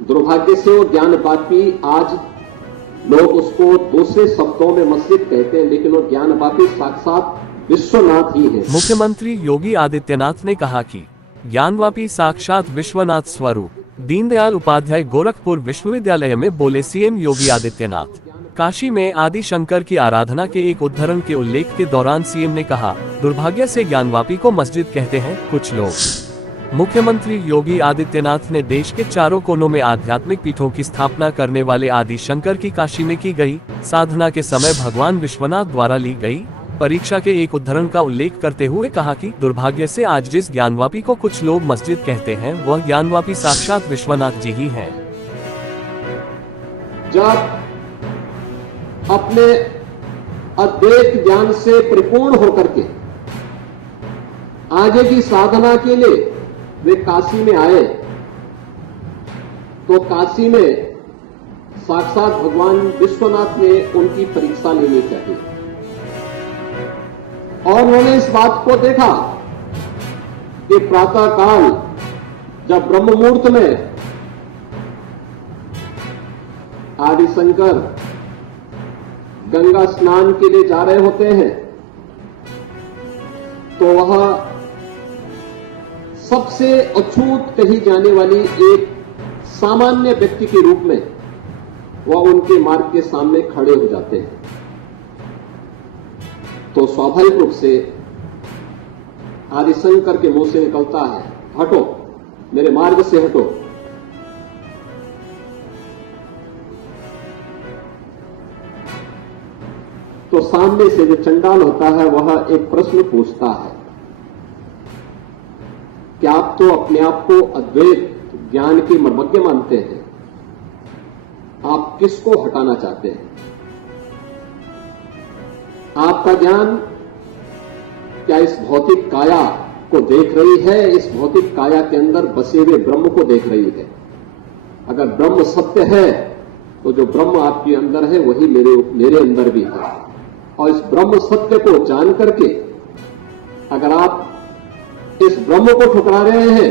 दुर्भाग्य से वो ज्ञानवापी आज लोग उसको दूसरे शब्दों में मस्जिद कहते हैं, लेकिन वो ज्ञानवापी साक्षात विश्वनाथ ही है। मुख्यमंत्री योगी आदित्यनाथ ने कहा कि ज्ञानवापी साक्षात विश्वनाथ स्वरूप दीनदयाल उपाध्याय गोरखपुर विश्वविद्यालय में बोले सीएम योगी आदित्यनाथ। काशी में आदि शंकर की आराधना के एक उद्धरण के उल्लेख के दौरान सीएम ने कहा, दुर्भाग्य से ज्ञानवापी को मस्जिद कहते हैं कुछ लोग। मुख्यमंत्री योगी आदित्यनाथ ने देश के चारों कोनों में आध्यात्मिक पीठों की स्थापना करने वाले आदि शंकर की काशी में की गई साधना के समय भगवान विश्वनाथ द्वारा ली गई परीक्षा के एक उद्धरण का उल्लेख करते हुए कहा कि दुर्भाग्य से आज जिस ज्ञानवापी को कुछ लोग मस्जिद कहते हैं वह ज्ञानवापी साक्षात विश्वनाथ जी ही हैं। जब अपने अद्वैत ज्ञान से परिपूर्ण होकर के आगे की साधना के लिए वे काशी में आए, तो काशी में साक्षात भगवान विश्वनाथ ने उनकी परीक्षा लेनी चाहिए और उन्होंने इस बात को देखा कि प्रातः काल जब ब्रह्म मुहूर्त में आदि शंकर गंगा स्नान के लिए जा रहे होते हैं, तो वह सबसे अछूत कही जाने वाली एक सामान्य व्यक्ति के रूप में वह उनके मार्ग के सामने खड़े हो जाते हैं। तो स्वाभाविक रूप से आदि शंकर के मुंह से निकलता है, हटो, मेरे मार्ग से हटो। तो सामने से जो चंडाल होता है वह एक प्रश्न पूछता है कि आप तो अपने आप को अद्वैत ज्ञान के मर्मज्ञ मानते हैं, आप किसको हटाना चाहते हैं? आपका ज्ञान क्या इस भौतिक काया को देख रही है, इस भौतिक काया के अंदर बसे हुए ब्रह्म को देख रही है? अगर ब्रह्म सत्य है तो जो ब्रह्म आपके अंदर है वही मेरे अंदर भी है, और इस ब्रह्म सत्य को जान करके अगर आप इस ब्रह्म को ठुकरा रहे हैं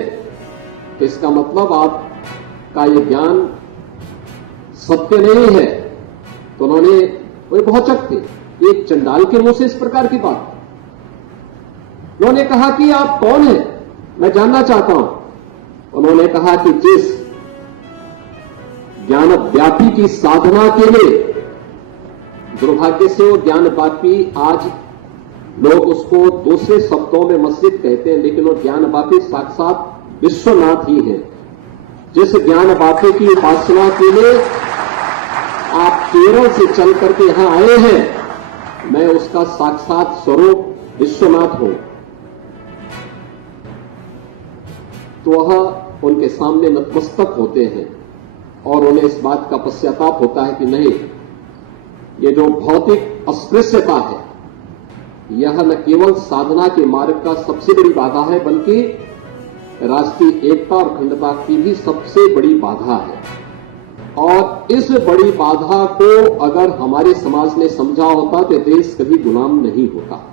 तो इसका मतलब आपका ये ज्ञान सत्य नहीं है। तो उन्होंने वही भौचक थे, एक चंडाल के मुंह से इस प्रकार की बात। उन्होंने कहा कि आप कौन हैं, मैं जानना चाहता हूं। उन्होंने कहा कि जिस ज्ञान व्यापी की साधना के लिए दुर्भाग्य से वो ज्ञानवापी आज लोग उसको दूसरे शब्दों में मस्जिद कहते हैं, लेकिन वो ज्ञानवापी साक्षात विश्वनाथ ही है। जिस ज्ञानवापी की उपासना के लिए आप केरल से चल करके यहां आए हैं, मैं उसका साक्षात स्वरूप विश्वनाथ हूं। तो वह उनके सामने नतमस्तक होते हैं और उन्हें इस बात का पश्चाताप होता है कि नहीं, ये जो भौतिक अस्पृश्यता है यह न केवल साधना के मार्ग का सबसे बड़ी बाधा है, बल्कि राष्ट्रीय एकता और अखंडता की भी सबसे बड़ी बाधा है। और इस बड़ी बाधा को अगर हमारे समाज ने समझा होता तो देश कभी गुलाम नहीं होता।